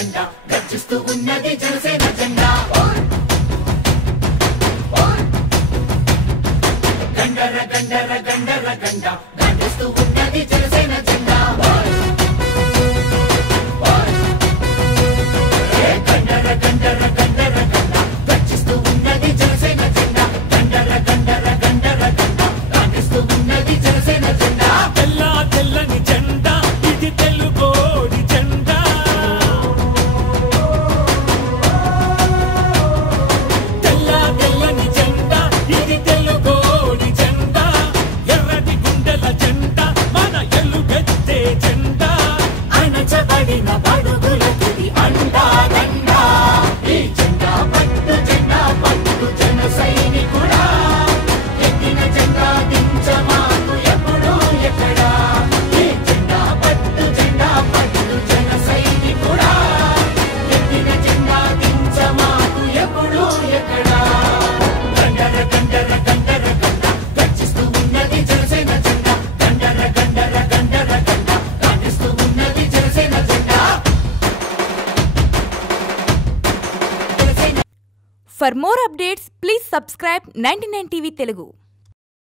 జెండా గర్జిస్తూ ఉన్నది జనసేన జెండా గండర గండర గండర గండ గర్జిస్తూ ఉన్నది జనసేన జెండా గండర గండర గండర గండ గర్జిస్తూ ఉన్నది జనసేన జెండా గండర గండర గండర గండ గర్జిస్తూ ఉన్నది జనసేన జెండా తెల్ల తెల్లని జెండా ఇది తెలుగోడి జెండా తెల్ల తెల్లని జెండా ఇది తెలుగోడి జెండా ఎర్రటి గుండెల జెండా మన ఎలుగెత్తే జెండా అణచబడిన బడుగులకి అండా దండా ఈ జెండా పట్టు జన సైనికుడా ఎత్తిన జెండా దించమాకు ఎప్పుడు ఎక్కడా ఈ జెండా పట్టు జన సైనికుడా ఎత్తిన జెండా దించమాకు ఎప్పుడు ఎక్కడా గండర గండర గండర గండ గర్జిస్తూ ఉన్నది జనసేన జెండా గండర గండర గండర గండ గర్జిస్తూ ఉన్నది జనసేన జెండా For more updates, please subscribe 99 TV Telugu.